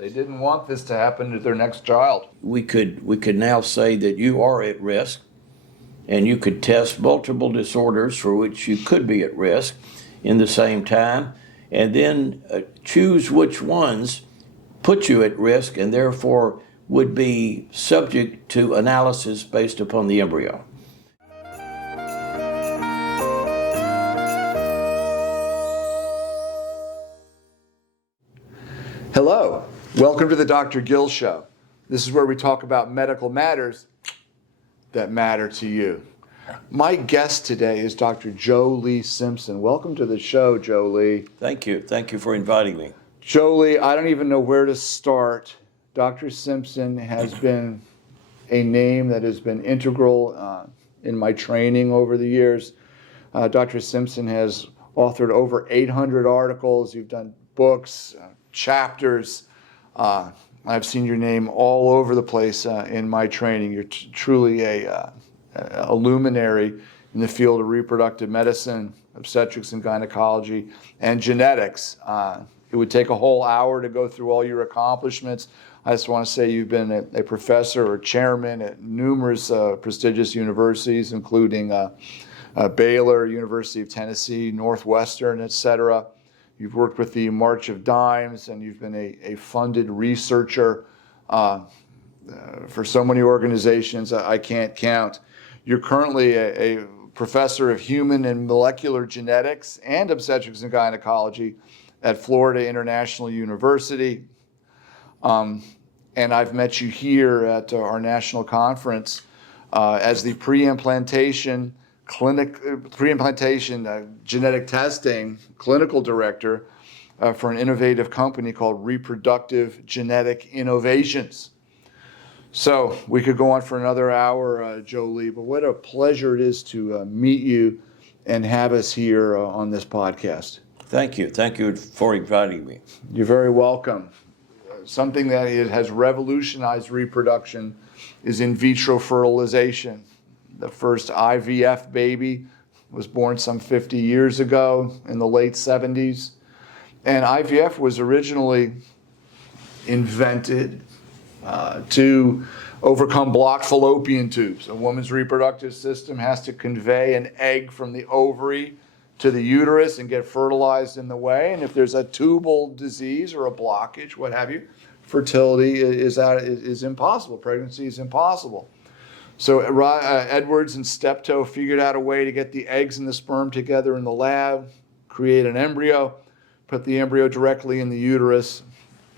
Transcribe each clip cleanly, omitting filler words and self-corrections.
They didn't want this to happen to their next child. We could now say that you are at risk, and you could test multiple disorders for which you could be at risk in the same time, and then choose which ones put you at risk and therefore would be subject to analysis based upon the embryo. Hello, welcome to the Dr. Gill Show. This is where we talk about medical matters that matter to you. My guest today is Dr. Leigh Simpson. Welcome to the show, Leigh. Thank you. Thank you for inviting me. Leigh, I don't even know where to start. Dr. Simpson has been a name that has been integral in my training over the years. Dr. Simpson has authored over 800 articles. You've done books, chapters. I've seen your name all over the place in my training. You're truly a luminary in the field of reproductive medicine, obstetrics and gynecology, and genetics. It would take a whole hour to go through all your accomplishments. I just want to say you've been a professor or chairman at numerous prestigious universities, including Baylor, University of Tennessee, Northwestern, etc. You've worked with the March of Dimes, and you've been a funded researcher for so many organizations I can't count. You're currently a professor of human and molecular genetics and obstetrics and gynecology at Florida International University. And I've met you here at our national conference as the Preimplantation genetic testing clinical director for an innovative company called Reproductive Genetic Innovations. So we could go on for another hour, Leigh, but what a pleasure it is to meet you and have us here on this podcast. Thank you. Thank you for inviting me. You're very welcome. Something that has revolutionized reproduction is in vitro fertilization. The first IVF baby was born some 50 years ago in the late 70s. And IVF was originally invented to overcome blocked fallopian tubes. A woman's reproductive system has to convey an egg from the ovary to the uterus and get fertilized in the way. And if there's a tubal disease or a blockage, what have you, fertility is impossible. Pregnancy is impossible. So Edwards and Steptoe figured out a way to get the eggs and the sperm together in the lab, create an embryo, put the embryo directly in the uterus,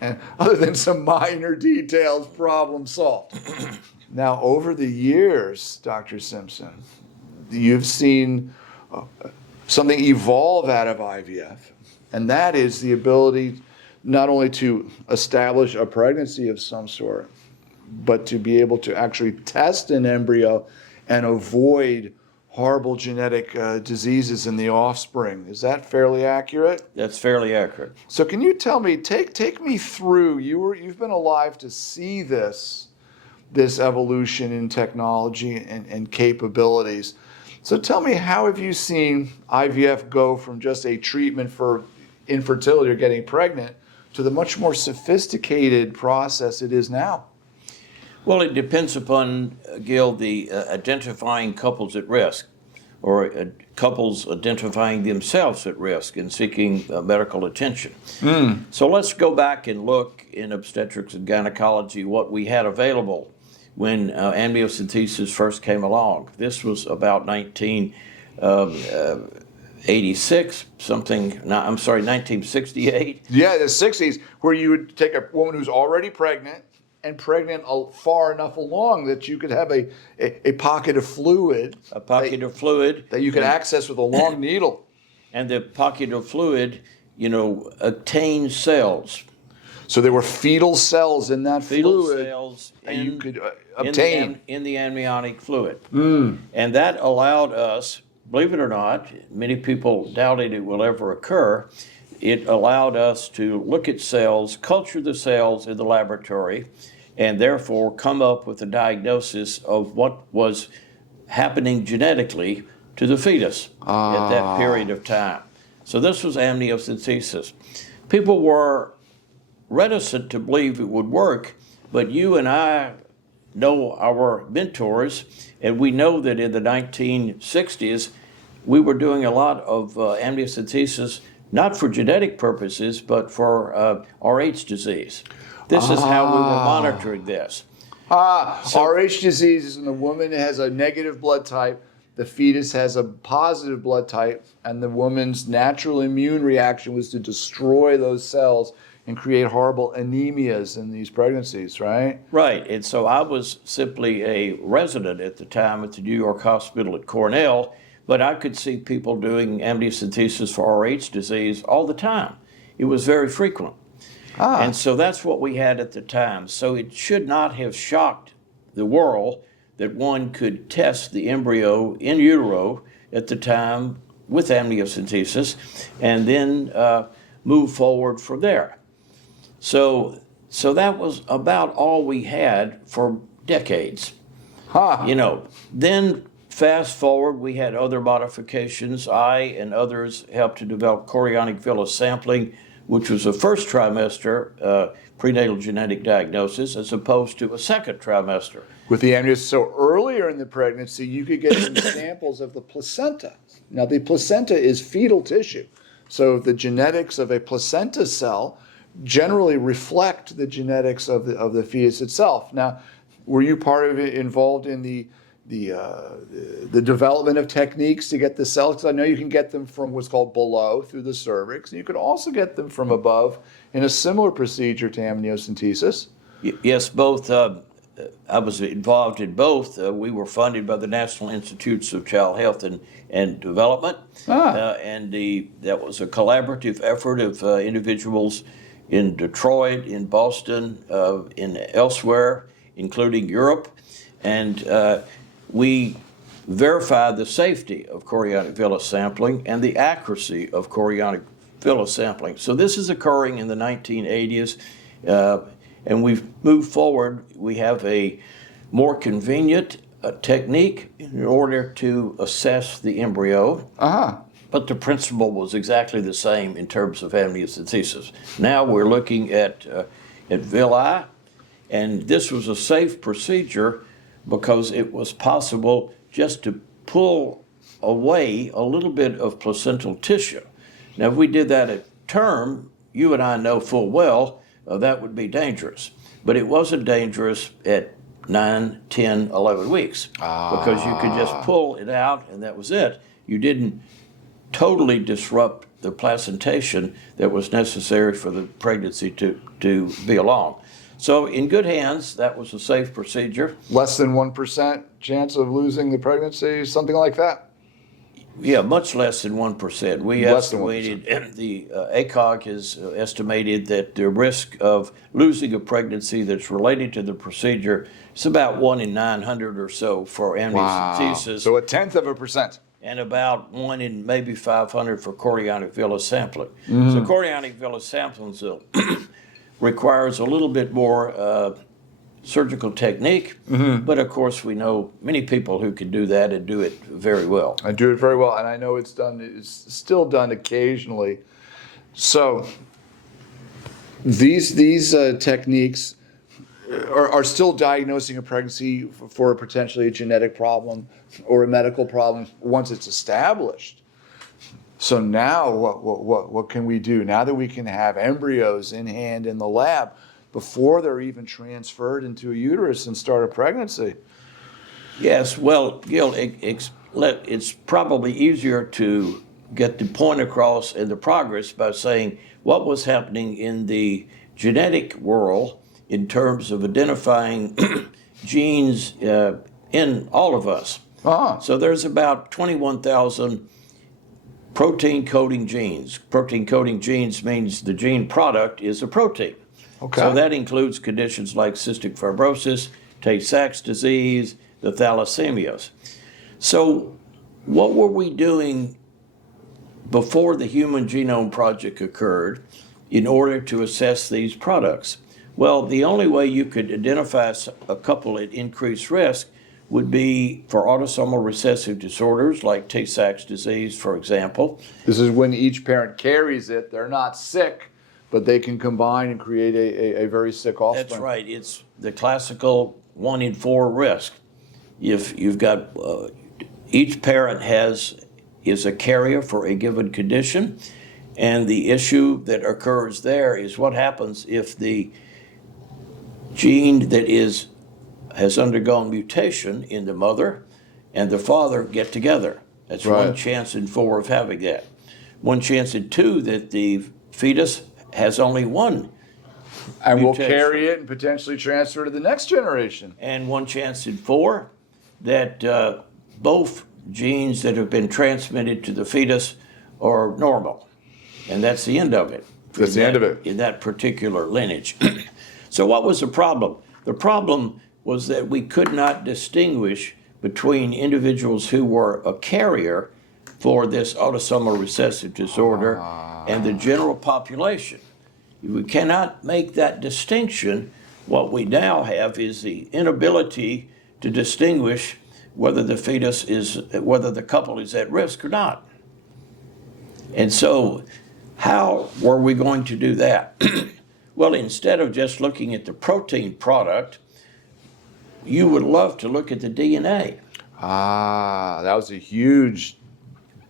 and other than some minor details, problem solved. Now, over the years, Dr. Simpson, you've seen something evolve out of IVF, and that is the ability not only to establish a pregnancy of some sort, but to be able to actually test an embryo and avoid horrible genetic diseases in the offspring. Is that fairly accurate? That's fairly accurate. So can you tell me, take me through, you've been alive to see this evolution in technology and capabilities. So tell me, how have you seen IVF go from just a treatment for infertility or getting pregnant to the much more sophisticated process it is now? Well, it depends upon, Gil, the identifying couples at risk, or couples identifying themselves at risk and seeking medical attention. So let's go back and look in obstetrics and gynecology what we had available when amniocentesis first came along. This was about 1986, 1968. Yeah, the 60s, where you would take a woman who's already pregnant and pregnant far enough along that you could have a pocket of fluid. A pocket of fluid. That you could access with a long needle. And the pocket of fluid, obtained cells. So there were fetal cells in that fluid cells and you could obtain. In the amniotic fluid. And that allowed us, believe it or not, many people doubted it will ever occur, it allowed us to look at cells, culture the cells in the laboratory, and therefore come up with a diagnosis of what was happening genetically to the fetus at that period of time. So this was amniocentesis. People were reticent to believe it would work, but you and I know our mentors, and we know that in the 1960s, we were doing a lot of amniocentesis, not for genetic purposes, but for Rh disease. This is how we were monitoring this. Rh disease is when the woman has a negative blood type, the fetus has a positive blood type, and the woman's natural immune reaction was to destroy those cells and create horrible anemias in these pregnancies, right? Right, and so I was simply a resident at the time at the New York Hospital at Cornell, but I could see people doing amniocentesis for Rh disease all the time. It was very frequent. And so that's what we had at the time. So it should not have shocked the world that one could test the embryo in utero at the time with amniocentesis and then move forward from there. So that was about all we had for decades. You know, then fast forward, we had other modifications. I and others helped to develop chorionic villus sampling, which was a first trimester prenatal genetic diagnosis as opposed to a second trimester. With the amniocentesis, so earlier in the pregnancy, you could get some samples of the placenta. Now, the placenta is fetal tissue, so the genetics of a placenta cell generally reflect the genetics of the fetus itself. Now, were you part of it, involved in the development of techniques to get the cells? Because I know you can get them from what's called below through the cervix, and you could also get them from above in a similar procedure to amniocentesis. Yes, both. I was involved in both. We were funded by the National Institutes of Child Health and Development, and that was a collaborative effort of individuals in Detroit, in Boston, in elsewhere, including Europe, and we verified the safety of chorionic villus sampling and the accuracy of chorionic villus sampling. So this is occurring in the 1980s, and we've moved forward. We have a more convenient technique in order to assess the embryo. But the principle was exactly the same in terms of amniocentesis. Now we're looking at villi, and this was a safe procedure because it was possible just to pull away a little bit of placental tissue. Now, if we did that at term, you and I know full well that would be dangerous. But it wasn't dangerous at 9, 10, 11 weeks because you could just pull it out and that was it. You didn't totally disrupt the placentation that was necessary for the pregnancy to be along. So in good hands, that was a safe procedure. Less than 1% chance of losing the pregnancy, something like that? Yeah, much less than 1%. We estimated, the FACOG has estimated that the risk of losing a pregnancy that's related to the procedure is about 1 in 900 or so for amniocentesis. So 0.1%. And about 1 in maybe 500 for chorionic villus sampling. So chorionic villus sampling requires a little bit more surgical technique, but of course we know many people who can do that and do it very well. I do it very well, and I know it's still done occasionally. So these techniques are still diagnosing a pregnancy for a potentially a genetic problem or a medical problem once it's established. So now what can we do? Now that we can have embryos in hand in the lab before they're even transferred into a uterus and start a pregnancy? Yes, well, Gil, it's probably easier to get the point across in the progress by saying what was happening in the genetic world in terms of identifying genes in all of us. So there's about 21,000 protein coding genes. Protein coding genes means the gene product is a protein. So that includes conditions like cystic fibrosis, Tay-Sachs disease, the thalassemias. So what were we doing before the Human Genome Project occurred in order to assess these products? Well, the only way you could identify a couple at increased risk would be for autosomal recessive disorders like Tay-Sachs disease, for example. This is when each parent carries it. They're not sick, but they can combine and create a very sick offspring. That's right. It's the classical 1 in 4 risk. If you've got each parent is a carrier for a given condition, and the issue that occurs there is what happens if the gene that has undergone mutation in the mother and the father get together. That's Right. 1 chance in 4 of having that. 1 chance in 2 that the fetus has only 1, And will mutation. carry it and potentially transfer to the next generation. and 1 chance in 4 that both genes that have been transmitted to the fetus are normal. And that's the end of it. That's the end of it. In that particular lineage. So what was the problem? The problem was that we could not distinguish between individuals who were a carrier for this autosomal recessive disorder and the general population. We cannot make that distinction. What we now have is the inability to distinguish whether whether the couple is at risk or not. And so how were we going to do that? Well, instead of just looking at the protein product, you would love to look at the DNA. That was a huge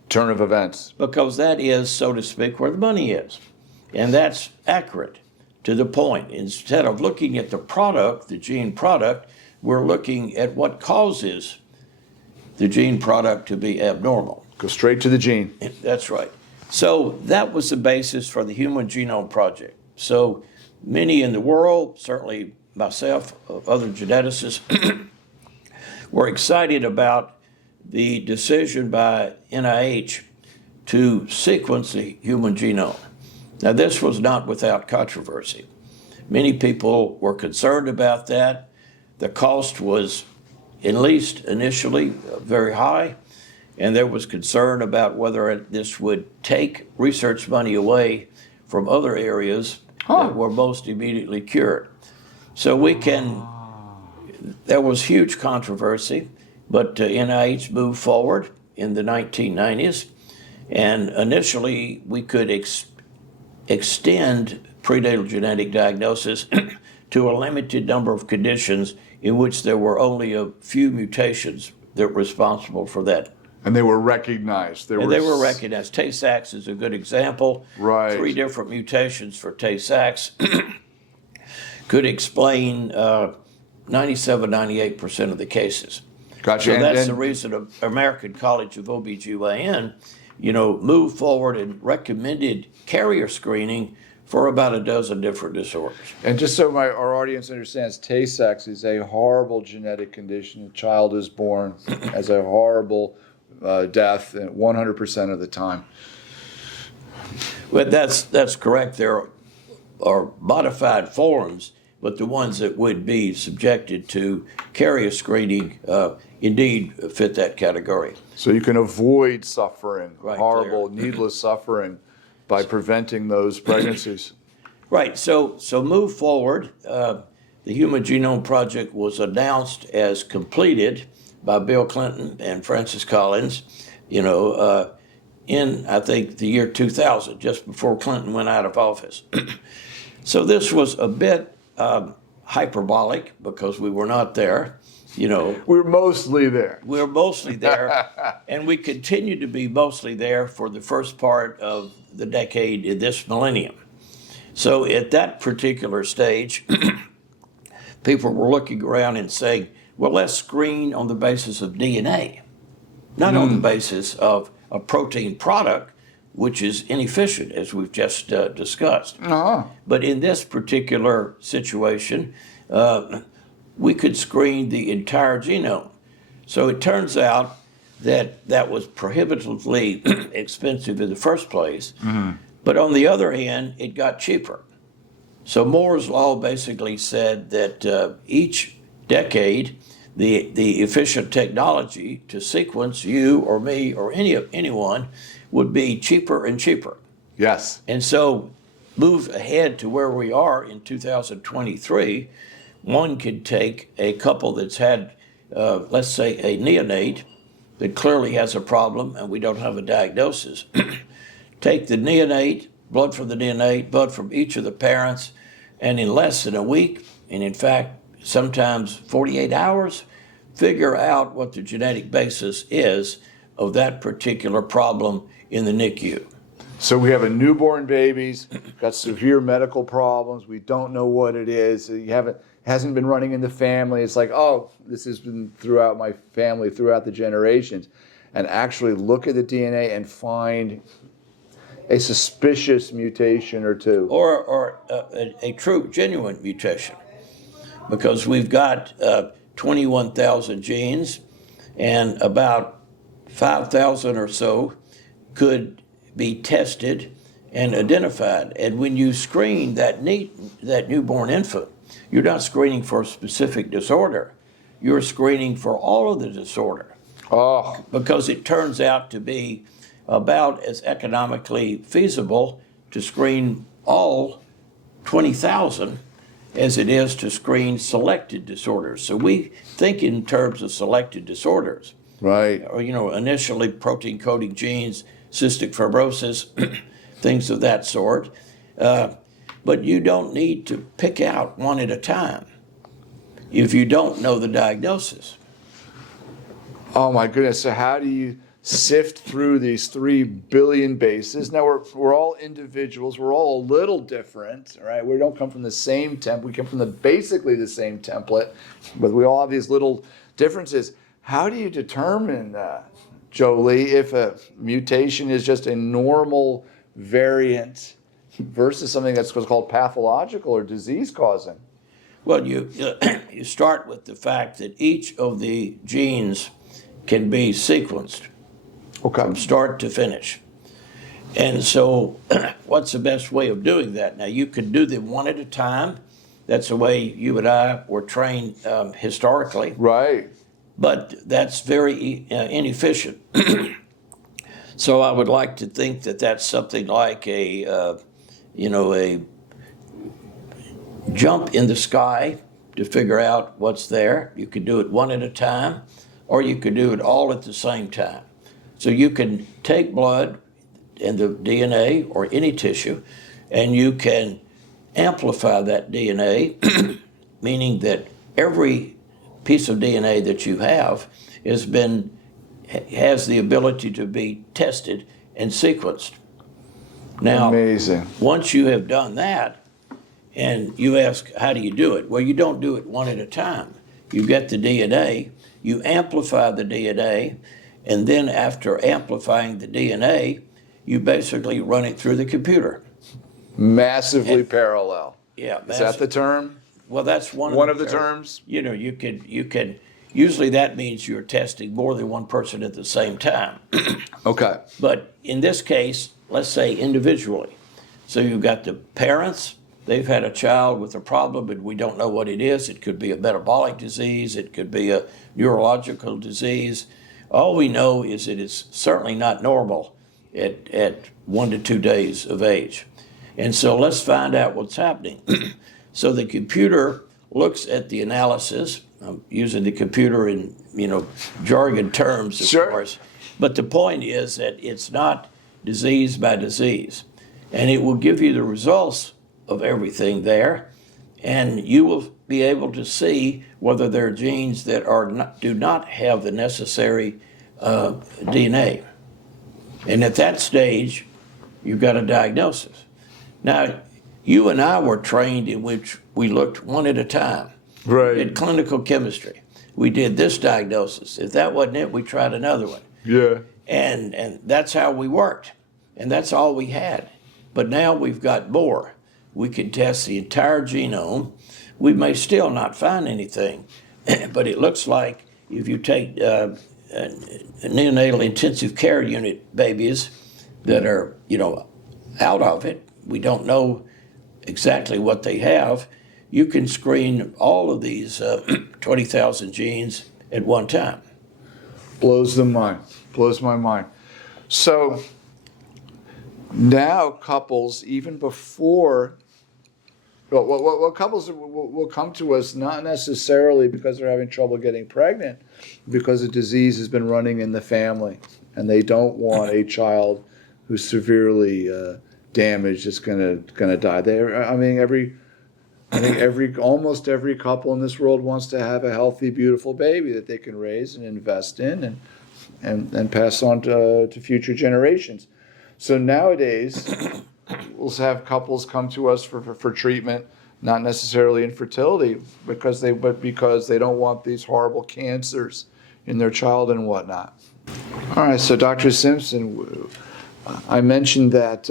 turn of events. Because that is, so to speak, where the money is. And that's accurate to the point. Instead of looking at the product, the gene product, we're looking at what causes the gene product to be abnormal. Go straight to the gene. That's right. So that was the basis for the Human Genome Project. So many in the world, certainly myself, other geneticists, were excited about the decision by NIH to sequence the human genome. Now, this was not without controversy. Many people were concerned about that. The cost was, at least initially, very high, and there was concern about whether this would take research money away from other areas that were most immediately cured. So there was huge controversy, but NIH moved forward in the 1990s, and initially we could extend prenatal genetic diagnosis to a limited number of conditions in which there were only a few mutations that were responsible for that. And they were recognized. They were recognized. Tay-Sachs is a good example. Right. 3 different mutations for Tay-Sachs could explain 97-98% of the cases. Gotcha. So And- that's and- the reason American College of OBGYN, moved forward and recommended carrier screening for about a dozen different disorders. And just so our audience understands, Tay-Sachs is a horrible genetic condition. A child is born as a horrible death 100% of the time. But that's correct. There are modified forms, but the ones that would be subjected to carrier screening indeed fit that category. So you can avoid suffering, Right, horrible, needless suffering, by preventing those pregnancies. Right. So move forward. The Human Genome Project was announced as completed by Bill Clinton and Francis Collins, in, I think, the year 2000, just before Clinton went out of office. So this was a bit hyperbolic because we were not there. We're mostly there. We're mostly there, and we continue to be mostly there for the first part of the decade in this millennium. So at that particular stage, people were looking around and saying, well, let's screen on the basis of DNA, not on the basis of a protein product, which is inefficient, as we've just discussed. Uh-huh. But in this particular situation, we could screen the entire genome. So it turns out that was prohibitively expensive in the first place. Mm-hmm. But on the other hand, it got cheaper. So Moore's law basically said that each decade, the efficient technology to sequence you or me or anyone would be cheaper and cheaper. Yes. And so move ahead to where we are in 2023, one could take a couple that's had, let's say, a neonate that clearly has a problem and we don't have a diagnosis. Take the neonate blood from the DNA, blood from each of the parents, and in less than a week, and in fact, sometimes 48 hours, figure out what the genetic basis is of that particular problem in the NICU. So we have a newborn baby's got severe medical problems. We don't know what it is. Hasn't been running in the family. It's like, oh, this has been throughout my family, throughout the generations. And actually look at the DNA and find a suspicious mutation or two. Or a true, genuine mutation. Because we've got 21,000 genes, and about 5,000 or so could be tested and identified. And when you screen that newborn infant, you're not screening for a specific disorder. You're screening for all of the disorder. Oh, Because it turns out to be about as economically feasible to screen all 20,000 as it is to screen selected disorders. So we think in terms of selected disorders. right. Or, initially protein coding genes, cystic fibrosis, things of that sort. But you don't need to pick out one at a time if you don't know the diagnosis. Oh my goodness. So how do you sift through these 3 billion bases? Now we're all individuals. We're all a little different, right? We don't come from the same template. We come from basically the same template, but we all have these little differences. How do you determine, Jolie, if a mutation is just a normal variant versus something that's what's called pathological or disease causing? Well, you start with the fact that each of the genes can be sequenced from start to finish. And so what's the best way of doing that? Now, you can do them one at a time. That's the way you and I were trained historically. Right. But that's very inefficient. So I would like to think that that's something like a jump in the sky to figure out what's there. You could do it one at a time, or you could do it all at the same time. So you can take blood and the DNA or any tissue, and you can amplify that DNA, meaning that every piece of DNA that you have has the ability to be tested and sequenced. Now, amazing. Once you have done that, and you ask, how do you do it? Well, you don't do it one at a time. You get the DNA, you amplify the DNA, and then after amplifying the DNA, you basically run it through the computer. Massively parallel. Yeah. Is that the term? Well, that's One of the terms? You can, usually that means you're testing more than one person at the same time. Okay. But in this case, let's say individually. So you've got the parents, they've had a child with a problem, and we don't know what it is. It could be a metabolic disease, it could be a neurological disease. All we know is that it's certainly not normal at 1 to 2 days of age. And so let's find out what's happening. So the computer looks at the analysis. I'm using the computer in jargon terms, of course. But the point is that it's not disease by disease. And it will give you the results of everything there. And you will be able to see whether there are genes that do not have the necessary DNA. And at that stage, you've got a diagnosis. Now, you and I were trained in which we looked one at a time. Right. In clinical chemistry. We did this diagnosis. If that wasn't it, we tried another one. Yeah. And that's how we worked. And that's all we had. But now we've got more. We can test the entire genome. We may still not find anything, but it looks like if you take neonatal intensive care unit babies that are, out of it, we don't know exactly what they have, you can screen all of these 20,000 genes at one time. Blows my mind. So now couples, even before, well, couples will come to us not necessarily because they're having trouble getting pregnant, because a disease has been running in the family and they don't want a child who's severely damaged, it's gonna die. I think almost every couple in this world wants to have a healthy, beautiful baby that they can raise and invest in and pass on to future generations. So nowadays, we'll have couples come to us for treatment, not necessarily infertility, because they don't want these horrible cancers in their child and whatnot. All right, so Dr. Simpson, I mentioned that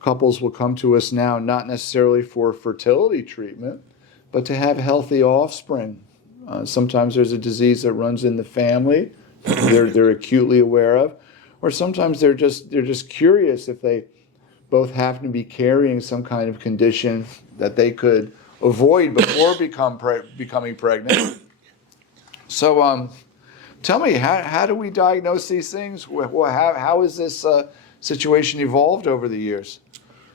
couples will come to us now not necessarily for fertility treatment, but to have healthy offspring. Sometimes there's a disease that runs in the family they're acutely aware of, or sometimes they're just curious if they both happen to be carrying some kind of condition that they could avoid before becoming pregnant. So tell me, how do we diagnose these things? How has this situation evolved over the years?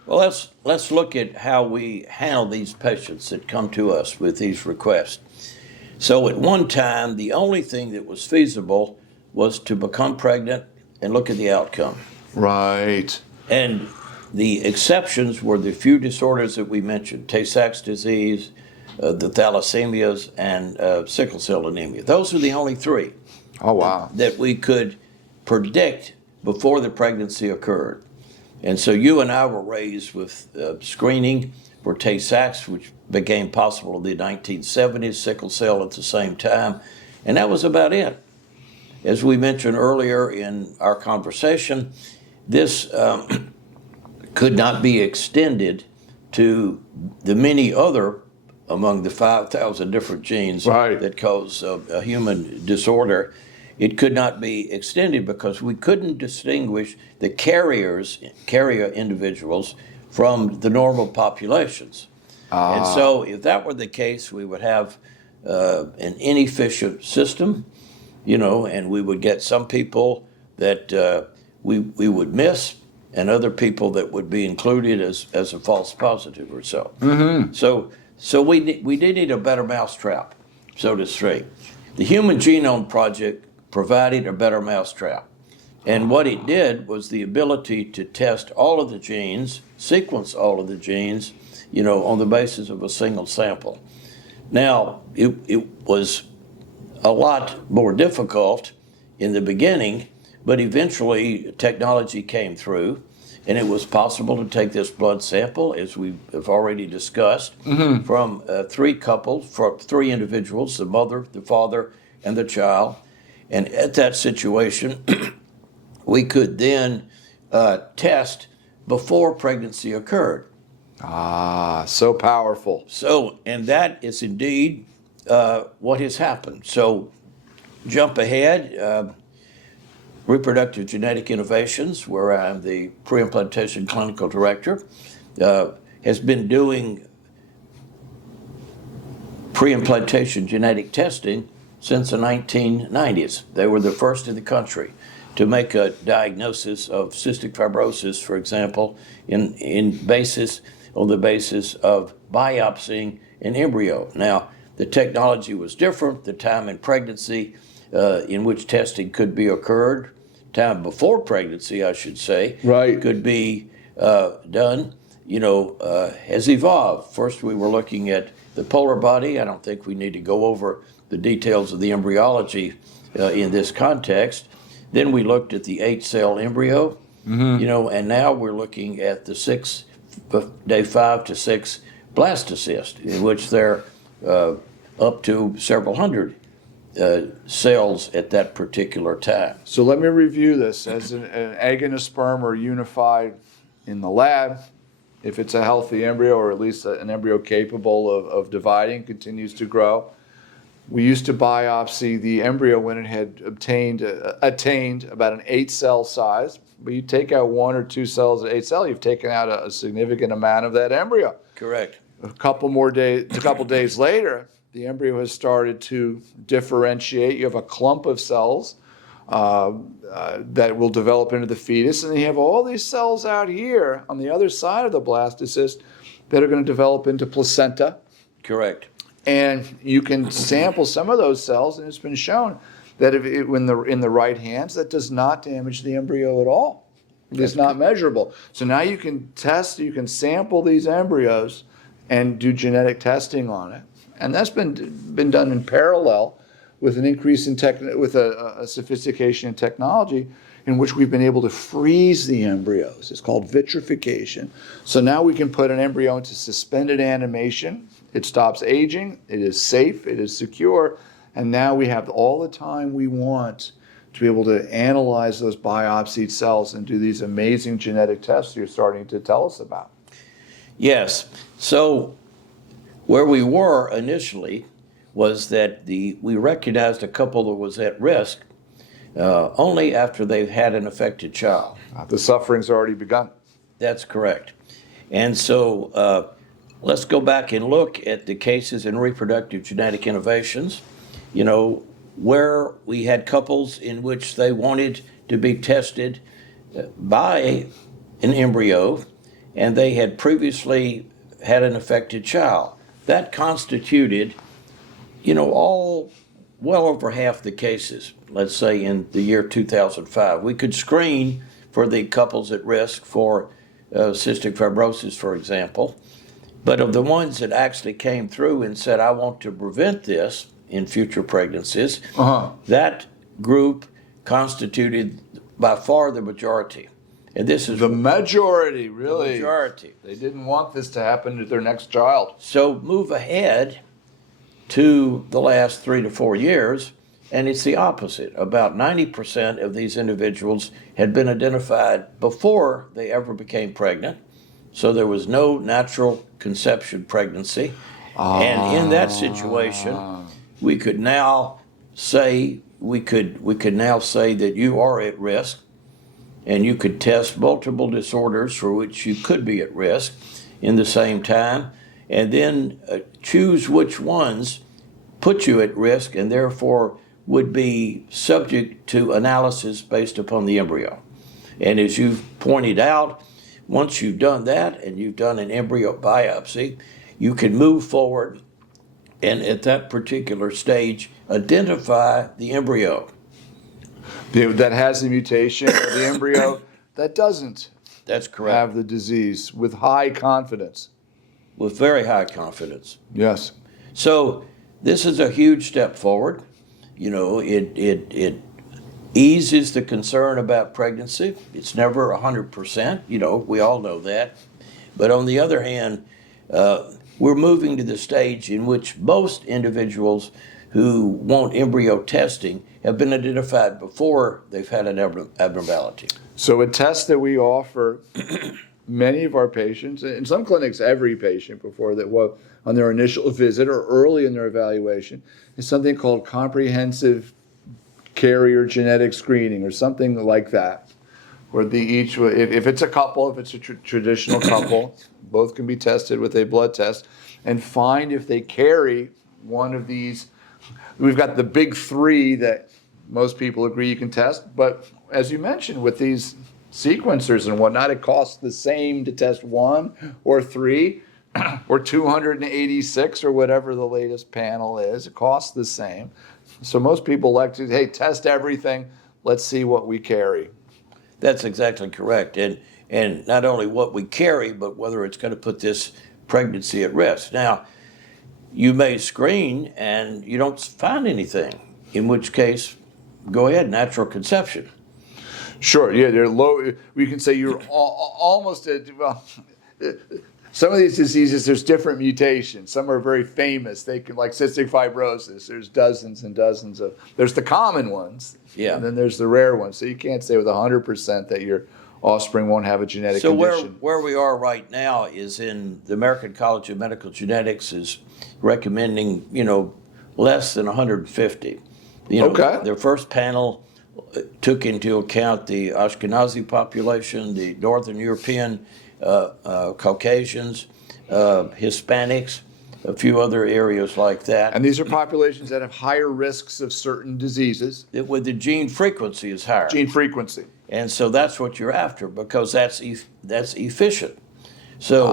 Well, let's look at how we handle these patients that come to us with these requests. So at one time, the only thing that was feasible was to become pregnant and look at the outcome. Right. And the exceptions were the few disorders that we mentioned: Tay-Sachs disease, the thalassemias, and sickle cell anemia. Those are the only three. Oh, wow. That we could predict before the pregnancy occurred. And so you and I were raised with screening for Tay-Sachs, which became possible in the 1970s, sickle cell at the same time, and that was about it. As we mentioned earlier in our conversation, this could not be extended to the many other among the 5,000 different genes that cause a human disorder. It could not be extended because we couldn't distinguish the carrier individuals from the normal populations. And so if that were the case, we would have an inefficient system, and we would get some people that we would miss and other people that would be included as a false positive or so. Mm-hmm. So we did need a better mousetrap, so to speak. The Human Genome Project provided a better mousetrap. And what it did was the ability to test all of the genes, sequence all of the genes, on the basis of a single sample. Now, it was a lot more difficult in the beginning, but eventually technology came through, and it was possible to take this blood sample, as we have already discussed, from three individuals, the mother, the father, and the child. And at that situation, we could then test before pregnancy occurred. So powerful. And that is indeed what has happened. So jump ahead. Reproductive Genetic Innovations, where I'm the Preimplantation Clinical Director, has been doing preimplantation genetic testing since the 1990s. They were the first in the country to make a diagnosis of cystic fibrosis, for example, on the basis of biopsying an embryo. Now, the technology was different. The time in pregnancy in which testing could be occurred, time before pregnancy, I should say, could be done, has evolved. First, we were looking at the polar body. I don't think we need to go over the details of the embryology in this context. Then we looked at the 8-cell embryo, and now we're looking at the day 5 to 6 blastocyst, in which they're up to several hundred cells at that particular time. So let me review this. As an egg and a sperm are unified in the lab, if it's a healthy embryo, or at least an embryo capable of dividing, continues to grow. We used to biopsy the embryo when it had attained about an 8-cell size. But you take out 1 or 2 cells at 8 cell, you've taken out a significant amount of that embryo. Correct. A couple days later, the embryo has started to differentiate. You have a clump of cells that will develop into the fetus, and then you have all these cells out here on the other side of the blastocyst that are going to develop into placenta. Correct. And you can sample some of those cells, and it's been shown that when they're in the right hands, that does not damage the embryo at all. It's not measurable. So now you can test, you can sample these embryos and do genetic testing on it. And that's been done in parallel with an increase in with a sophistication in technology in which we've been able to freeze the embryos. It's called vitrification. So now we can put an embryo into suspended animation. It stops aging, it is safe, it is secure, and now we have all the time we want to be able to analyze those biopsied cells and do these amazing genetic tests you're starting to tell us about. Yes. So where we were initially was that we recognized a couple that was at risk only after they've had an affected child. The suffering's already begun. That's correct. And so let's go back and look at the cases in reproductive genetic innovations, where we had couples in which they wanted to be tested by an embryo and they had previously had an affected child. That constituted, all well over half the cases, let's say in the year 2005. We could screen for the couples at risk for cystic fibrosis, for example. But of the ones that actually came through and said, I want to prevent this in future pregnancies, that group constituted by far the majority. And this is the majority, really. The majority. They didn't want this to happen to their next child. So move ahead to the last 3 to 4 years, and it's the opposite. About 90% of these individuals had been identified before they ever became pregnant. So there was no natural conception pregnancy. And in that situation, we could now say that you are at risk, and you could test multiple disorders for which you could be at risk in the same time, and then choose which ones put you at risk and therefore would be subject to analysis based upon the embryo. And as you've pointed out, once you've done that and you've done an embryo biopsy, you can move forward and at that particular stage identify the embryo. That has the mutation, or the embryo that doesn't. That's correct. Have the disease with high confidence. With very high confidence. Yes. So this is a huge step forward. It eases the concern about pregnancy. It's never 100%. We all know that. But on the other hand, we're moving to the stage in which most individuals who want embryo testing have been identified before they've had an abnormality. So a test that we offer many of our patients, in some clinics every patient before that, on their initial visit or early in their evaluation, is something called comprehensive carrier genetic screening or something like that. Where if it's a couple, if it's a traditional couple, both can be tested with a blood test and find if they carry one of these. We've got the big three that most people agree you can test, but as you mentioned, with these sequencers and whatnot, it costs the same to test 1 or 3 or 286 or whatever the latest panel is. It costs the same. So most people like to, hey, test everything. Let's see what we carry. That's exactly correct. And not only what we carry, but whether it's going to put this pregnancy at risk. Now, you may screen and you don't find anything, in which case, go ahead, natural conception. Sure, yeah, they're low. We can say you're almost at, some of these diseases, there's different mutations. Some are very famous. They can, like cystic fibrosis, there's dozens and dozens of, there's the common ones, and then there's the rare ones. So you can't say with 100% that your offspring won't have a genetic condition. So where we are right now is in the American College of Medical Genetics is recommending, less than 150. Their first panel took into account the Ashkenazi population, the Northern European Caucasians, Hispanics, a few other areas like that. And these are populations that have higher risks of certain diseases. With the gene frequency is higher. Gene frequency. And so that's what you're after because that's efficient. So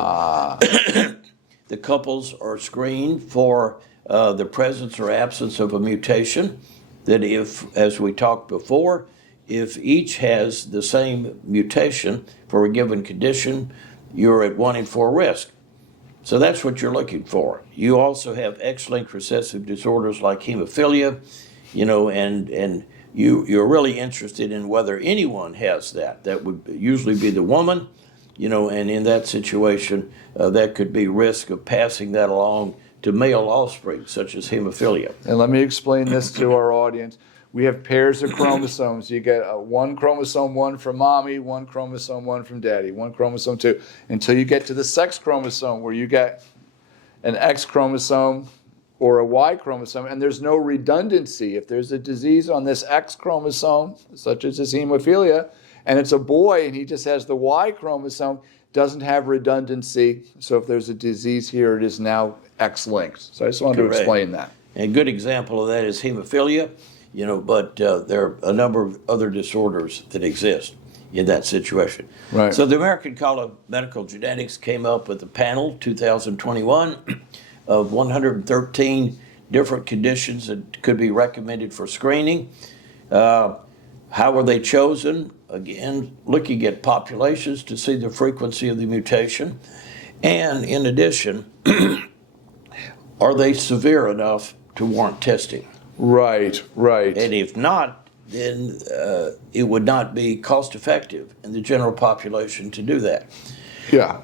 the couples are screened for the presence or absence of a mutation that if, as we talked before, if each has the same mutation for a given condition, you're at 1 in 4 risk. So that's what you're looking for. You also have X-linked recessive disorders like hemophilia, and you're really interested in whether anyone has that. That would usually be the woman, and in that situation, that could be risk of passing that along to male offspring, such as hemophilia. And let me explain this to our audience. We have pairs of chromosomes. You get one chromosome 1 from mommy, one chromosome 1 from daddy, one chromosome 2, until you get to the sex chromosome where you get an X chromosome or a Y chromosome, and there's no redundancy. If there's a disease on this X chromosome, such as this hemophilia, and it's a boy and he just has the Y chromosome, doesn't have redundancy. So if there's a disease here, it is now X-linked. So I just wanted Correct. to explain that. A good example of that is hemophilia, but there are a number of other disorders that exist in that situation. Right. So the American College of Medical Genetics came up with a panel, 2021, of 113 different conditions that could be recommended for screening. How were they chosen? Again, looking at populations to see the frequency of the mutation. And in addition, are they severe enough to warrant testing? Right. And if not, then it would not be cost effective in the general population to do that. Yeah.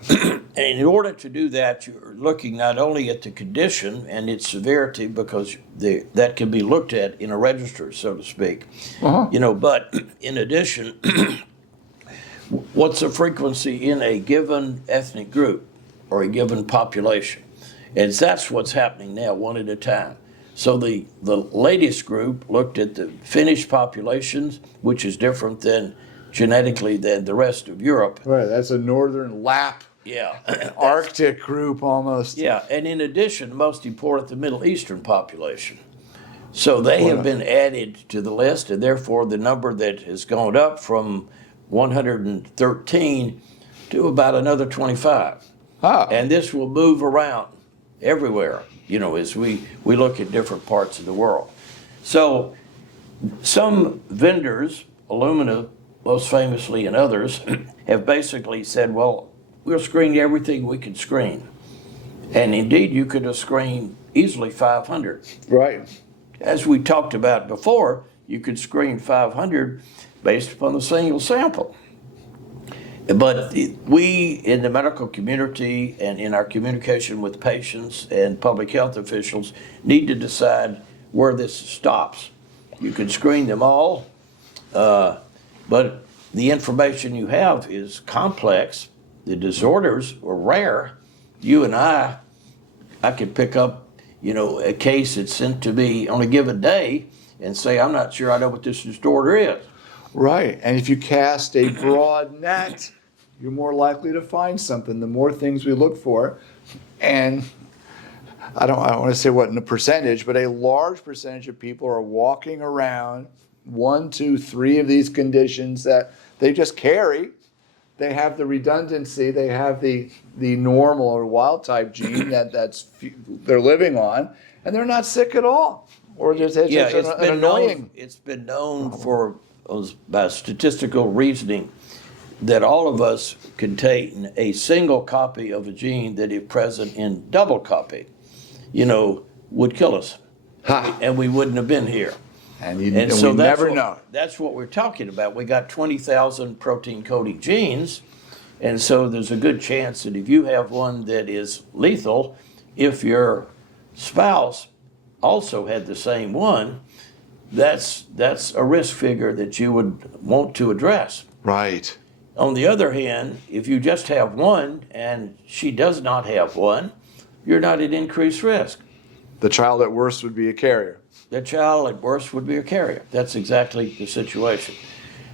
And in order to do that, you're looking not only at the condition and its severity, because that can be looked at in a register, so to speak, but in addition, what's the frequency in a given ethnic group or a given population? And that's what's happening now, one at a time. So the latest group looked at the Finnish populations, which is different than genetically than the rest of Europe. Right, that's a northern lap, Arctic group almost. Yeah, and in addition, most important, the Middle Eastern population. So they have been added to the list, and therefore the number that has gone up from 113 to about another 25. And this will move around everywhere, as we look at different parts of the world. So some vendors, Illumina most famously and others, have basically said, well, we'll screen everything we can screen. And indeed, you could have screened easily 500. Right. As we talked about before, you could screen 500 based upon the single sample. But we in the medical community and in our communication with patients and public health officials need to decide where this stops. You can screen them all, but the information you have is complex. The disorders are rare. You and I could pick up, a case that's sent to me on a given day and say, I'm not sure I know what this disorder is. Right. And if you cast a broad net, you're more likely to find something. The more things we look for, and I don't want to say what in a percentage, but a large percentage of people are walking around 1, 2, 3 of these conditions that they just carry. They have the redundancy, they have the normal or wild type gene that's they're living on, and they're not sick at all. Or just annoying. It's been known for by statistical reasoning that all of us contain a single copy of a gene that, if present in double copy, would kill us. And we wouldn't have been here. And so we never know. That's what we're talking about. We got 20,000 protein coding genes, and so there's a good chance that if you have one that is lethal, if your spouse also had the same one, that's a risk figure that you would want to address. Right. On the other hand, if you just have one and she does not have one, you're not at increased risk. The child at worst would be a carrier. The child at worst would be a carrier. That's exactly the situation.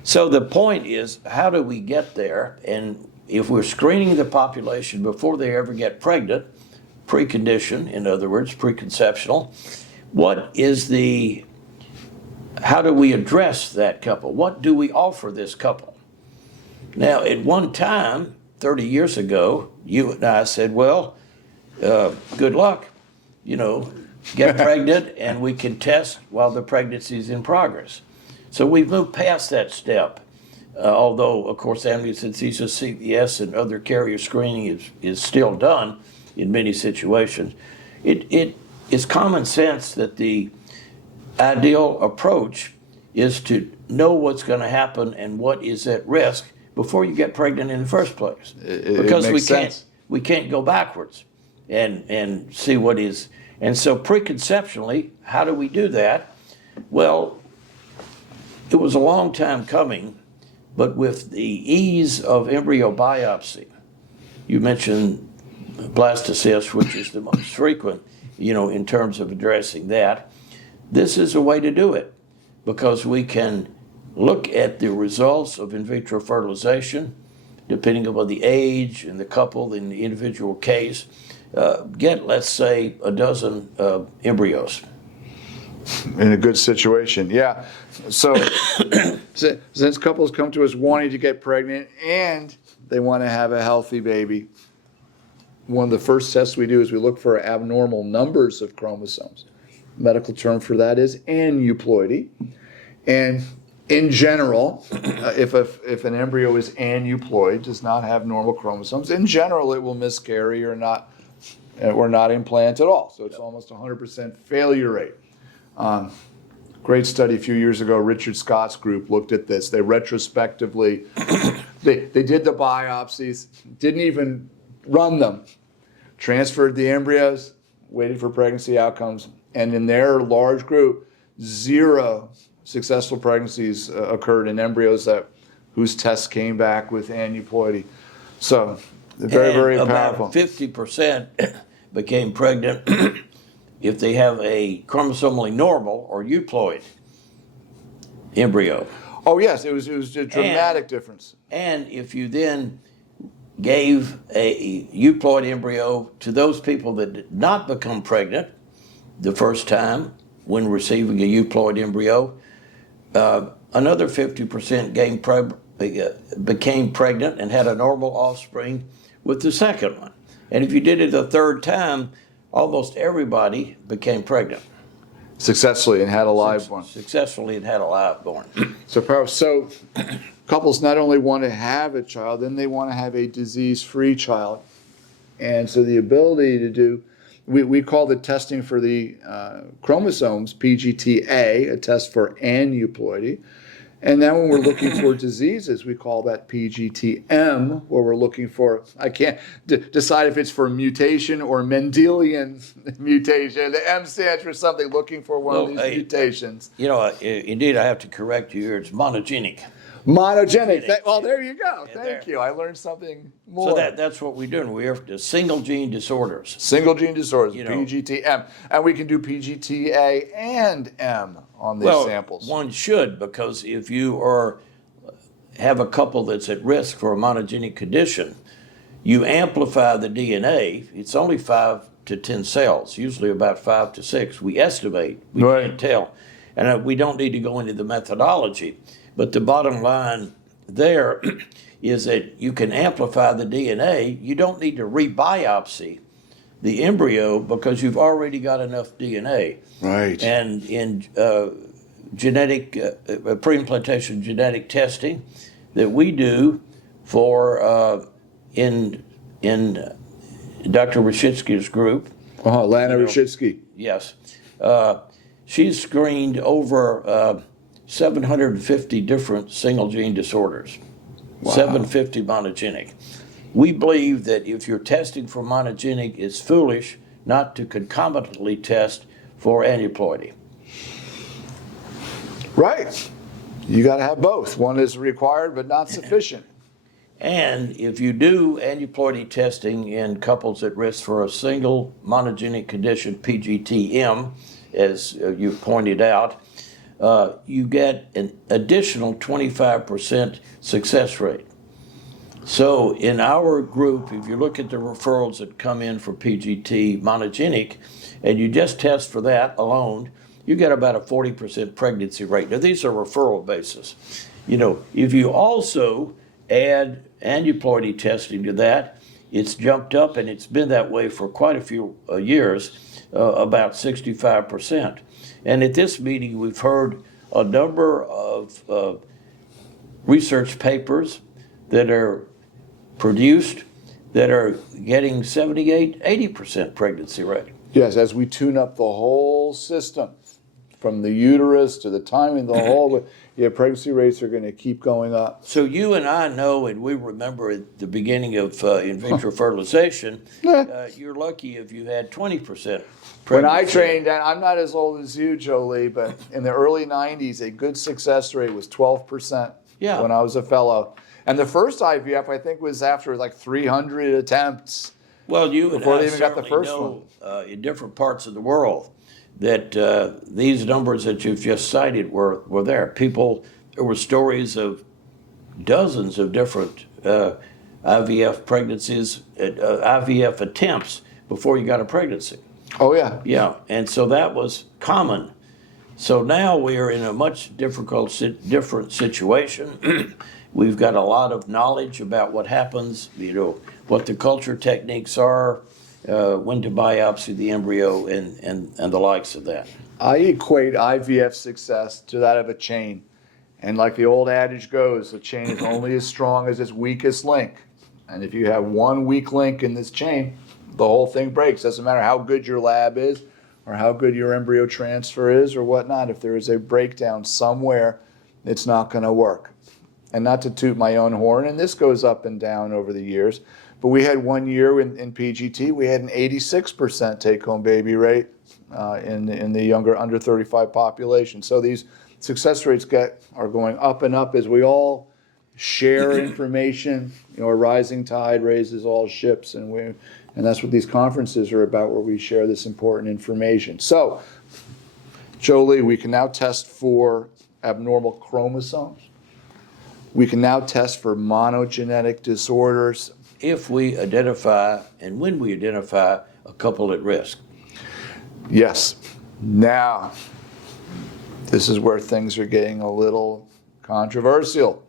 So the point is, how do we get there? And if we're screening the population before they ever get pregnant, precondition, in other words, preconceptional, how do we address that couple? What do we offer this couple? Now, at one time, 30 years ago, you and I said, well, good luck, get pregnant and we can test while the pregnancy is in progress. So we've moved past that step. Although, of course, amniocentesis, CVS, and other carrier screening is still done in many situations. It is common sense that the ideal approach is to know what's going to happen and what is at risk before you get pregnant in the first place. Because makes sense. we can't go backwards and see what is. And so preconceptionally, how do we do that? Well, it was a long time coming, but with the ease of embryo biopsy, you mentioned blastocyst, which is the most frequent, in terms of addressing that. This is a way to do it because we can look at the results of in vitro fertilization, depending upon the age and the couple in the individual case, get, let's say, a dozen embryos. In a good situation, yeah. So since couples come to us wanting to get pregnant and they want to have a healthy baby, one of the first tests we do is we look for abnormal numbers of chromosomes. Medical term for that is aneuploidy. And in general, if an embryo is aneuploid, does not have normal chromosomes, in general it will miscarry or not implant at all. So it's almost 100% failure rate. Great study a few years ago. Richard Scott's group looked at this. They retrospectively, they did the biopsies, didn't even run them, transferred the embryos, waited for pregnancy outcomes, and in their large group, 0 successful pregnancies occurred in embryos whose tests came back with aneuploidy. So very, very powerful. About 50% became pregnant if they have a chromosomally normal or euploid embryo. Oh yes, it was a dramatic difference. And if you then gave a euploid embryo to those people that did not become pregnant the first time when receiving a euploid embryo, another 50% became pregnant and had a normal offspring with the second one. And if you did it a third time, almost everybody became pregnant. Successfully and had a live born. Successfully and had a live born. So couples not only want to have a child, then they want to have a disease-free child. And so the ability to do, we call the testing for the chromosomes PGT-A, a test for aneuploidy. And then when we're looking for diseases, we call that PGT-M, where we're looking for, I can't decide if it's for mutation or Mendelian mutation. The M stands for something, looking for one of these mutations. Indeed, I have to correct you here. It's monogenic. Monogenic. Well, there you go. Thank you. I learned something more. So that's what we're doing. We have single gene disorders. Single gene disorders, PGT-M. And we can do PGT-A and M on these samples. One should, because if you have a couple that's at risk for a monogenic condition, you amplify the DNA. It's only 5 to 10 cells, usually about 5 to 6. We estimate. We can't tell. And we don't need to go into the methodology. But the bottom line there is that you can amplify the DNA. You don't need to rebiopsy the embryo because you've already got enough DNA. Right. And in genetic preimplantation genetic testing that we do for in Dr. Rashitsky's group. Lana Rashitsky. Yes. She's screened over 750 different single gene disorders. Wow. 750 monogenic. We believe that if you're testing for monogenic, it's foolish not to concomitantly test for aneuploidy. Right. You got to have both. One is required but not sufficient. And if you do aneuploidy testing in couples at risk for a single monogenic condition, PGT-M, as you pointed out, you get an additional 25% success rate. So in our group, if you look at the referrals that come in for PGT monogenic, and you just test for that alone, you get about a 40% pregnancy rate. Now, these are referral basis. If you also add aneuploidy testing to that, it's jumped up, and it's been that way for quite a few years, about 65%. And at this meeting, we've heard a number of research papers that are produced that are getting 78, 80% pregnancy rate. Yes, as we tune up the whole system, from the uterus to the timing, the whole, pregnancy rates are going to keep going up. So you and I know, and we remember at the beginning of in vitro fertilization, you're lucky if you had 20% pregnancy. When I trained, and I'm not as old as you, Jolie, but in the early 90s, a good success rate was 12% when I was a fellow. And the first IVF, I think, was after like 300 attempts. Well, you before and I they even got the first know, in different parts of the world that these numbers that you've just cited were there. There were stories of dozens of different IVF pregnancies, IVF attempts before you got a pregnancy. Oh, yeah. Yeah, and so that was common. So now we are in a much different situation. We've got a lot of knowledge about what happens, what the culture techniques are, when to biopsy the embryo, and the likes of that. I equate IVF success to that of a chain. And like the old adage goes, a chain is only as strong as its weakest link. And if you have one weak link in this chain, the whole thing breaks. Doesn't matter how good your lab is or how good your embryo transfer is or whatnot. If there is a breakdown somewhere, it's not going to work. And not to toot my own horn, and this goes up and down over the years, but we had 1 year in PGT, we had an 86% take-home baby rate in the younger under 35 population. So these success rates are going up and up as we all share information. A rising tide raises all ships, and that's what these conferences are about, where we share this important information. So, Jolie, we can now test for abnormal chromosomes. We can now test for monogenetic disorders. If we identify, and when we identify, a couple at risk. Yes. Now, this is where things are getting a little controversial.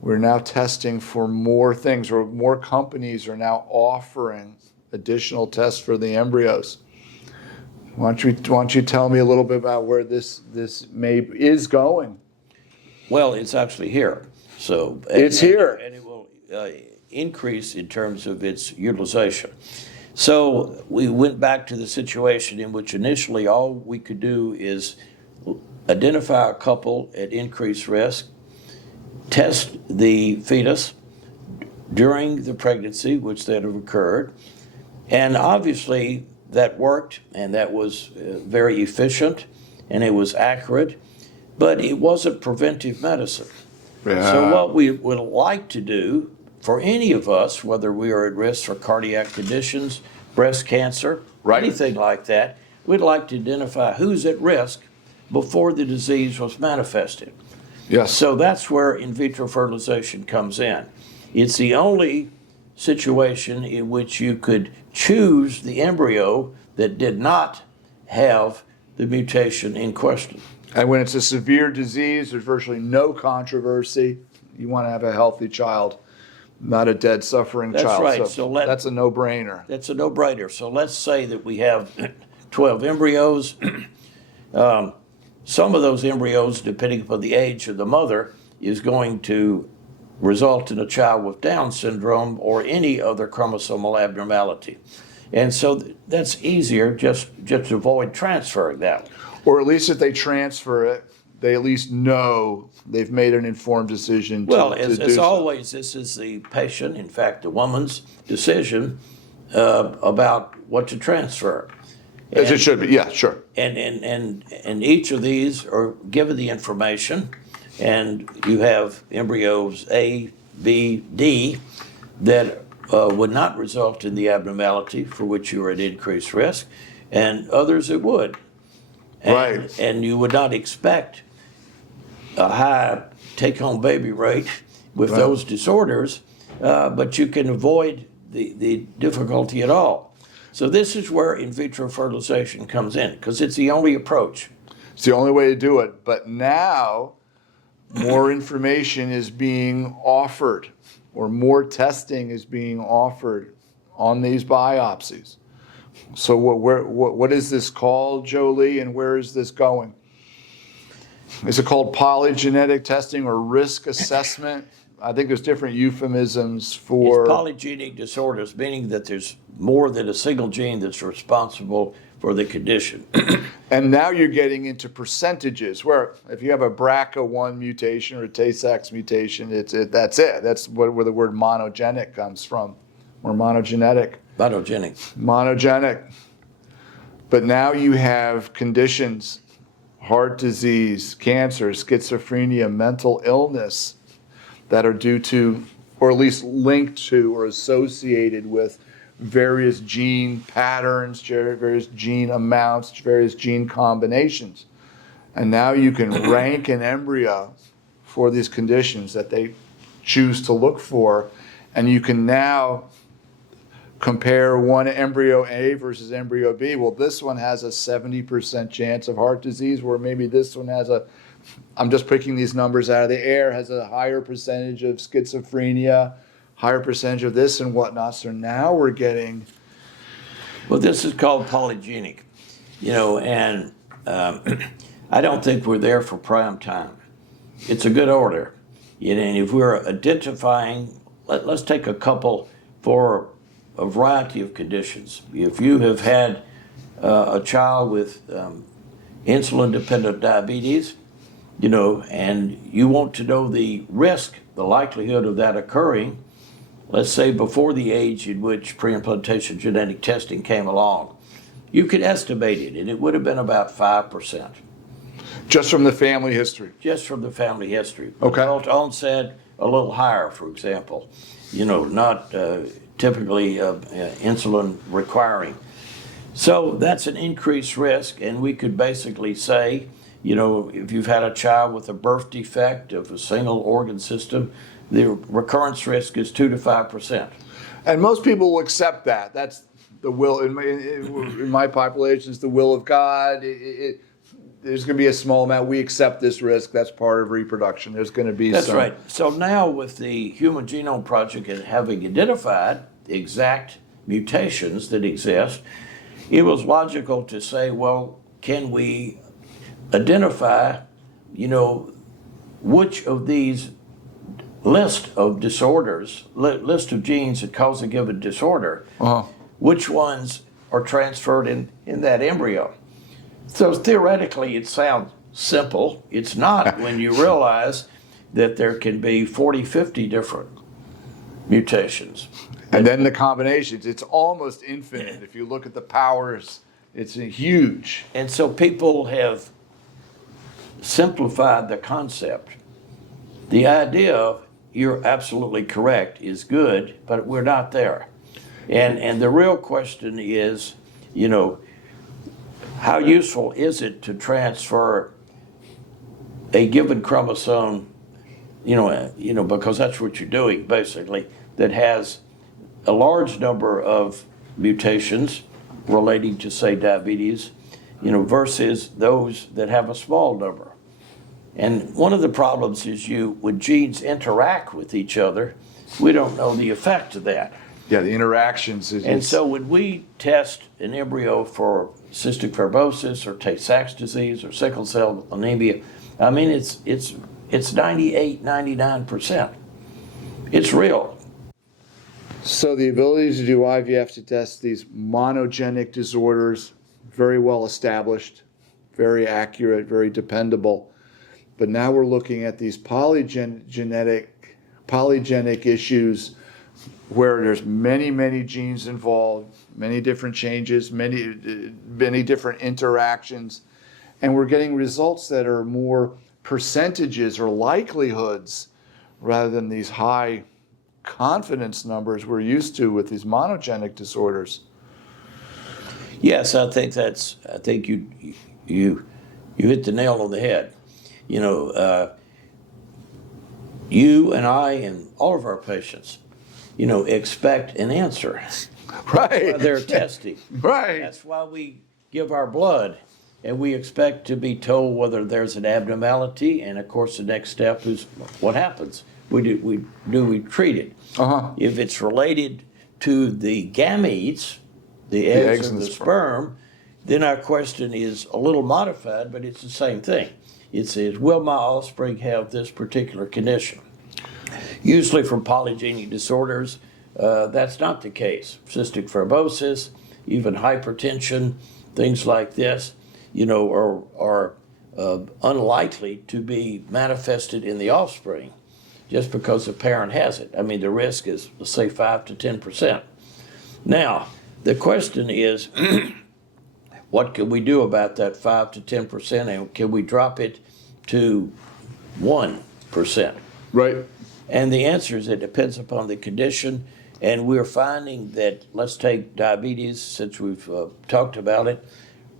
We're now testing for more things, or more companies are now offering additional tests for the embryos. Why don't you tell me a little bit about where this is going? Well, it's actually here. So it's here. And it will increase in terms of its utilization. So we went back to the situation in which initially all we could do is identify a couple at increased risk, test the fetus during the pregnancy, which then have occurred, and obviously that worked, and that was very efficient, and it was accurate, but it wasn't preventive medicine. Yeah. So what we would like to do for any of us, whether we are at risk for cardiac conditions, breast cancer, anything like that, we'd like to identify who's at risk before the disease was manifested. Yes. So that's where in vitro fertilization comes in. It's the only situation in which you could choose the embryo that did not have the mutation in question. And when it's a severe disease, there's virtually no controversy. You want to have a healthy child, not a dead, suffering That's child. right. So that's a no-brainer. That's a no-brainer. So let's say that we have 12 embryos. Some of those embryos, depending upon the age of the mother, is going to result in a child with Down syndrome or any other chromosomal abnormality. And so that's easier just to avoid transferring that. Or at least if they transfer it, they at least know they've made an informed decision to do so. Well, as always, this is the patient, in fact, the woman's decision about what to transfer. As it should be, yeah, sure. And each of these are given the information, and you have embryos A, B, D that would not result in the abnormality for which you are at increased risk, and others that would. Right. And you would not expect a high take-home baby rate with those disorders, but you can avoid the difficulty at all. So this is where in vitro fertilization comes in, because it's the only approach. It's the only way to do it. But now more information is being offered, or more testing is being offered on these biopsies. So what is this called, Jolie, and where is this going? Is it called polygenetic testing or risk assessment? I think there's different euphemisms for. It's polygenic disorders, meaning that there's more than a single gene that's responsible for the condition. And now you're getting into percentages where if you have a BRCA1 mutation or a Tay-Sachs mutation, that's it. That's where the word monogenic comes from, or monogenetic. Monogenic. But now you have conditions, heart disease, cancer, schizophrenia, mental illness that are due to, or at least linked to or associated with various gene patterns, various gene amounts, various gene combinations. And now you can rank an embryo for these conditions that they choose to look for, and you can now compare one embryo A versus embryo B. Well, this one has a 70% chance of heart disease, where maybe this one has I'm just picking these numbers out of the air, has a higher percentage of schizophrenia, higher percentage of this and whatnot. So now we're getting. Well, this is called polygenic, and I don't think we're there for prime time. It's a good order, and if we're identifying, let's take a couple for a variety of conditions. If you have had a child with insulin-dependent diabetes, and you want to know the risk, the likelihood of that occurring, let's say before the age in which preimplantation genetic testing came along, you could estimate it, and it would have been about 5%. Just from the family history? Just from the family history. Okay. Adult onset, a little higher, for example, not typically insulin requiring. So that's an increased risk, and we could basically say, if you've had a child with a birth defect of a single organ system, the recurrence risk is 2 to 5%. And most people will accept that. That's the will, in my population, is the will of God. There's going to be a small amount. We accept this risk. That's part of reproduction. There's going to be That's right. So now with the Human Genome Project and having identified the exact mutations that exist, it was logical to say, well, can we identify, which of these list of disorders, list of genes that cause a given disorder, which ones are transferred in that embryo. So theoretically, it sounds simple. It's not when you realize that there can be 40, 50 different mutations. And then the combinations, it's almost infinite. If you look at the powers, it's huge. And so people have simplified the concept. The idea, you're absolutely correct, is good, but we're not there. And the real question is, how useful is it to transfer a given chromosome, because that's what you're doing basically, that has a large number of mutations relating to, say, diabetes, versus those that have a small number. And one of the problems is when genes interact with each other, we don't know the effect of that. Yeah, the interactions. And so when we test an embryo for cystic fibrosis or Tay-Sachs disease or sickle cell anemia, I mean, it's 98, 99%. It's real. So the ability to do IVF to test these monogenic disorders, very well established, very accurate, very dependable. But now we're looking at these polygenic issues where there's many genes involved, many different changes, many different interactions, and we're getting results that are more percentages or likelihoods rather than these high confidence numbers we're used to with these monogenic disorders. Yes, I think you hit the nail on the head. You and I and all of our patients, expect an answer. Right. They're testing. Right. That's why we give our blood, and we expect to be told whether there's an abnormality, and of course the next step is what happens. We treat it. If it's related to the gametes, the eggs and the sperm, then our question is a little modified, but it's the same thing. It says, will my offspring have this particular condition? Usually from polygenic disorders, that's not the case. Cystic fibrosis, even hypertension, things like this, are unlikely to be manifested in the offspring just because the parent has it. I mean, the risk is, let's say, 5 to 10%. Now, the question is, what can we do about that 5 to 10%, and can we drop it to 1%? Right. And the answer is it depends upon the condition, and we're finding that, let's take diabetes, since we've talked about it,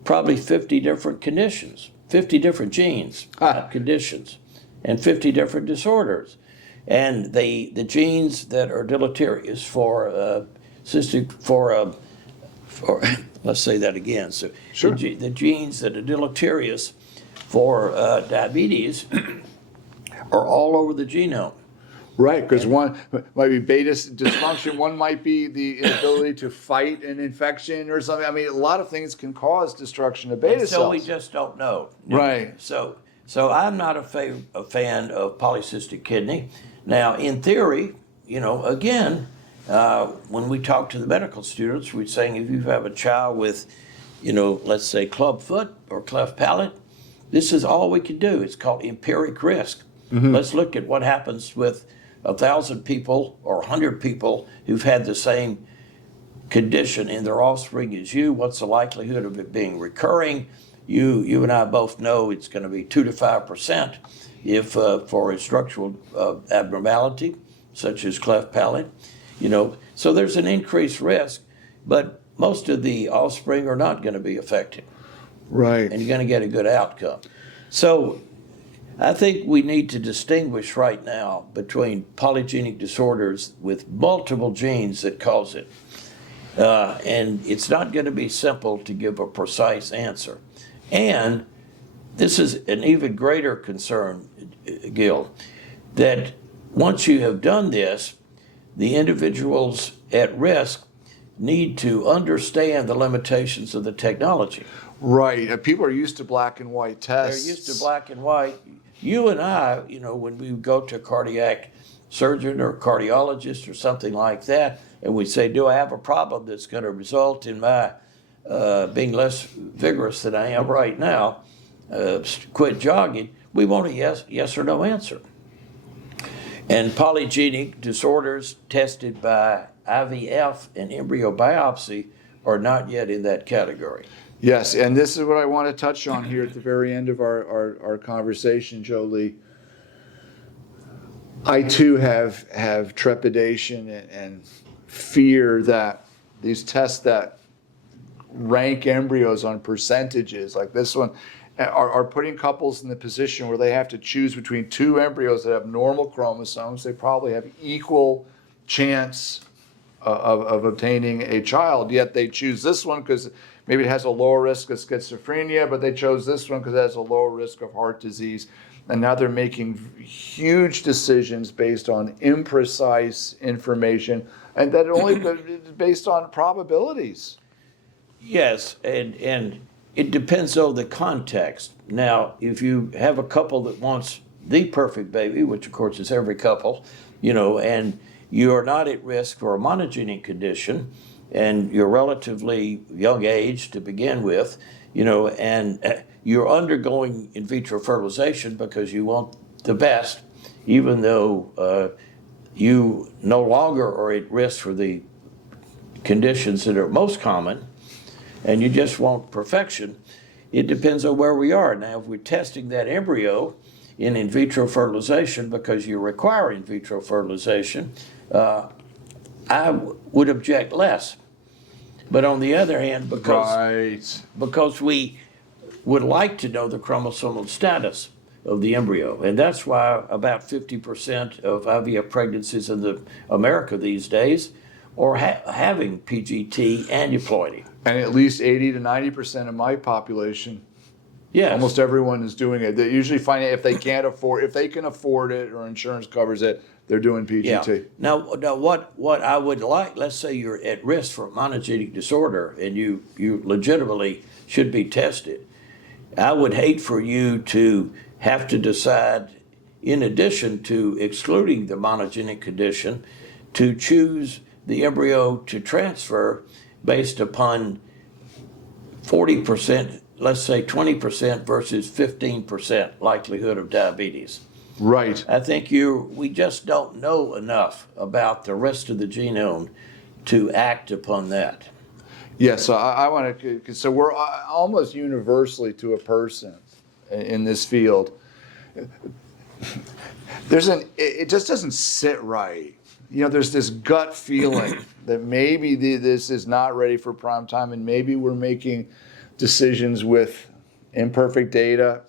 probably 50 different conditions, 50 different genes, conditions, and 50 different disorders. And the genes that are deleterious for let's say that again. So Sure. the genes that are deleterious for diabetes are all over the genome. Right, because one might be beta dysfunction, one might be the inability to fight an infection or something. I mean, a lot of things can cause destruction of beta cells. So we just don't know. Right. So I'm not a fan of polycystic kidney. Now, in theory, again, when we talk to the medical students, we're saying if you have a child with, let's say club foot or cleft palate, this is all we can do. It's called empiric risk. Mm-hmm. Let's look at what happens with 1,000 people or 100 people who've had the same condition in their offspring as you. What's the likelihood of it being recurring? You and I both know it's going to be 2 to 5% if for a structural abnormality such as cleft palate. So there's an increased risk, but most of the offspring are not going to be affected. Right. And you're going to get a good outcome. So I think we need to distinguish right now between polygenic disorders with multiple genes that cause it. And it's not going to be simple to give a precise answer. And this is an even greater concern, Gil, that once you have done this, the individuals at risk need to understand the limitations of the technology. Right. People are used to black and white tests. They're used to black and white. You and I, when we go to a cardiac surgeon or cardiologist or something like that, and we say, do I have a problem that's going to result in my being less vigorous than I am right now, quit jogging, we want a yes or no answer. And polygenic disorders tested by IVF and embryo biopsy are not yet in that category. Yes, and this is what I want to touch on here at the very end of our conversation, Jolie. I too have trepidation and fear that these tests that rank embryos on percentages, like this one, are putting couples in the position where they have to choose between two embryos that have normal chromosomes. They probably have equal chance of obtaining a child, yet they choose this one because maybe it has a lower risk of schizophrenia, but they chose this one because it has a lower risk of heart disease. And now they're making huge decisions based on imprecise information, and that only based on probabilities. Yes, and it depends on the context. Now, if you have a couple that wants the perfect baby, which of course is every couple, and you are not at risk for a monogenic condition, and you're relatively young age to begin with, and you're undergoing in vitro fertilization because you want the best, even though you no longer are at risk for the conditions that are most common, and you just want perfection. It depends on where we are. Now, if we're testing that embryo in vitro fertilization because you require in vitro fertilization, I would object less. But on the other hand, because we would like to know the chromosomal status of the embryo, and that's why about 50% of IVF pregnancies in America these days are having PGT and euploidy. And at least 80 to 90% of my population Yes. Almost everyone is doing it. They usually find it if they can afford it or insurance covers it, they're doing PGT. Yeah. Now what I would like, let's say you're at risk for monogenic disorder and you legitimately should be tested. I would hate for you to have to decide, in addition to excluding the monogenic condition, to choose the embryo to transfer based upon 40%, let's say 20% versus 15% likelihood of diabetes. Right. I think we just don't know enough about the rest of the genome to act upon that. Yeah, so I want to, so we're almost universally to a person in this field. It just doesn't sit right. There's this gut feeling that maybe this is not ready for prime time, and maybe we're making decisions with imperfect data,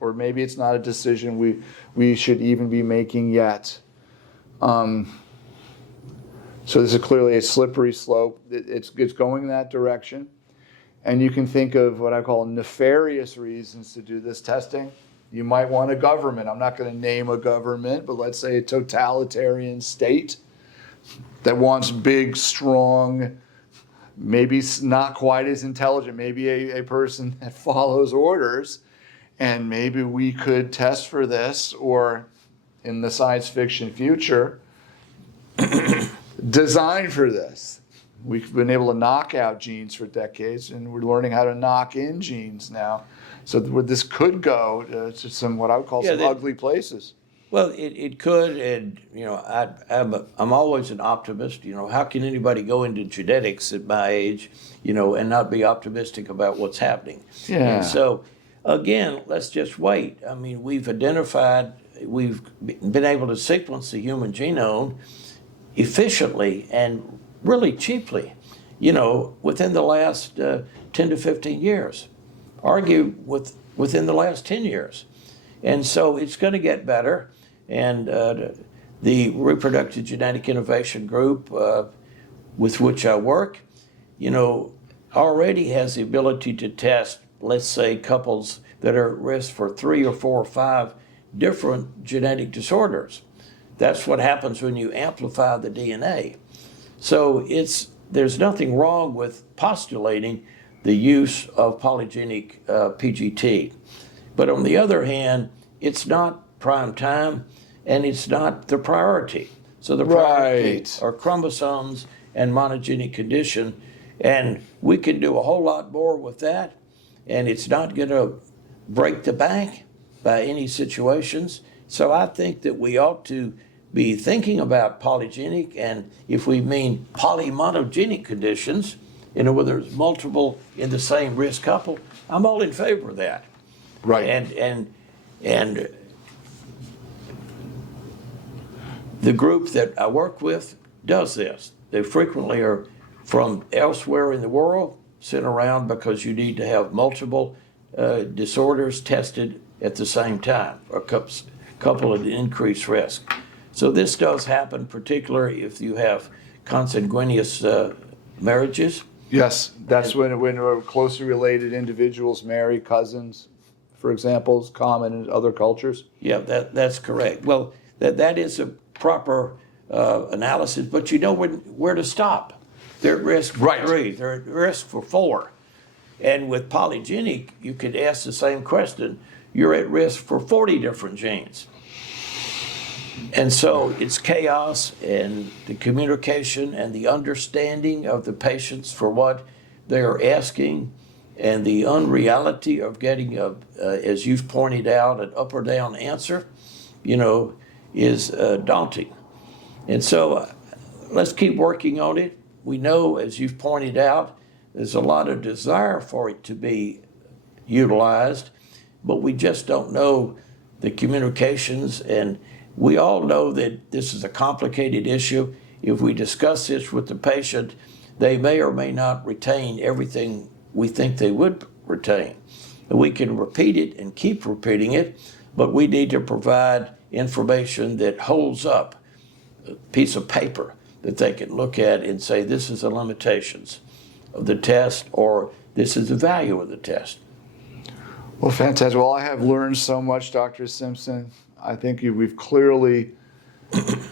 or maybe it's not a decision we should even be making yet. So this is clearly a slippery slope. It's going in that direction. And you can think of what I call nefarious reasons to do this testing. You might want a government. I'm not going to name a government, but let's say a totalitarian state that wants big, strong, maybe not quite as intelligent, maybe a person that follows orders. And maybe we could test for this, or in the science fiction future, design for this. We've been able to knock out genes for decades, and we're learning how to knock in genes now. So this could go to some, what I would call some ugly places. Well, it could, and I'm always an optimist. How can anybody go into genetics at my age, and not be optimistic about what's happening? Yeah. And so, again, let's just wait. I mean, we've been able to sequence the human genome efficiently and really cheaply, within the last 10 to 15 years, within the last 10 years. And so it's going to get better. And the Reproductive Genetic Innovation Group, with which I work, already has the ability to test, let's say, couples that are at risk for 3 or 4 or 5 different genetic disorders. That's what happens when you amplify the DNA. So there's nothing wrong with postulating the use of polygenic PGT. But on the other hand, it's not prime time, and it's not the priority. So the priority are chromosomes and monogenic condition, and we can do a whole lot more with that, and it's not going to break the bank by any situations. So I think that we ought to be thinking about polygenic, and if we mean polymonogenic conditions, where there's multiple in the same risk couple, I'm all in favor of that. Right. And the group that I work with does this. They frequently are from elsewhere in the world, sent around because you need to have multiple disorders tested at the same time, or couple of increased risk. So this does happen, particularly if you have consanguineous marriages. Yes, that's when closely related individuals marry cousins, for example, is common in other cultures. Yeah, that's correct. Well, that is a proper analysis, but you know where to stop. They're at risk for 3, they're at risk for 4. And with polygenic, you could ask the same question. You're at risk for 40 different genes. And so it's chaos, and the communication and the understanding of the patients for what they are asking, and the unreality of getting, as you've pointed out, an up or down answer, is daunting. And so let's keep working on it. We know, as you've pointed out, there's a lot of desire for it to be utilized, but we just don't know the communications, and we all know that this is a complicated issue. If we discuss this with the patient, they may or may not retain everything we think they would retain. And we can repeat it and keep repeating it, but we need to provide information that holds up, a piece of paper that they can look at and say, this is the limitations of the test, or this is the value of the test. Well, fantastic. Well, I have learned so much, Dr. Simpson. I think we've clearly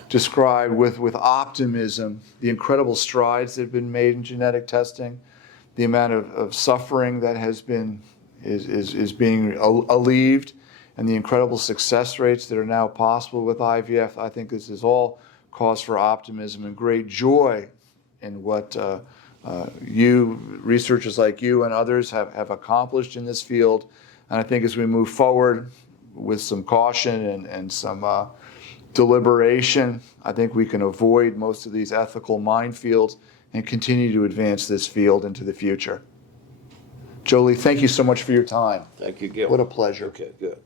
described with optimism the incredible strides that have been made in genetic testing, the amount of suffering that is being alleviated, and the incredible success rates that are now possible with IVF. I think this is all cause for optimism and great joy in what you, researchers like you and others have accomplished in this field. And I think as we move forward with some caution and some deliberation, I think we can avoid most of these ethical minefields and continue to advance this field into the future. Jolie, thank you so much for your time. Thank you, Gil. What a pleasure. Okay, good.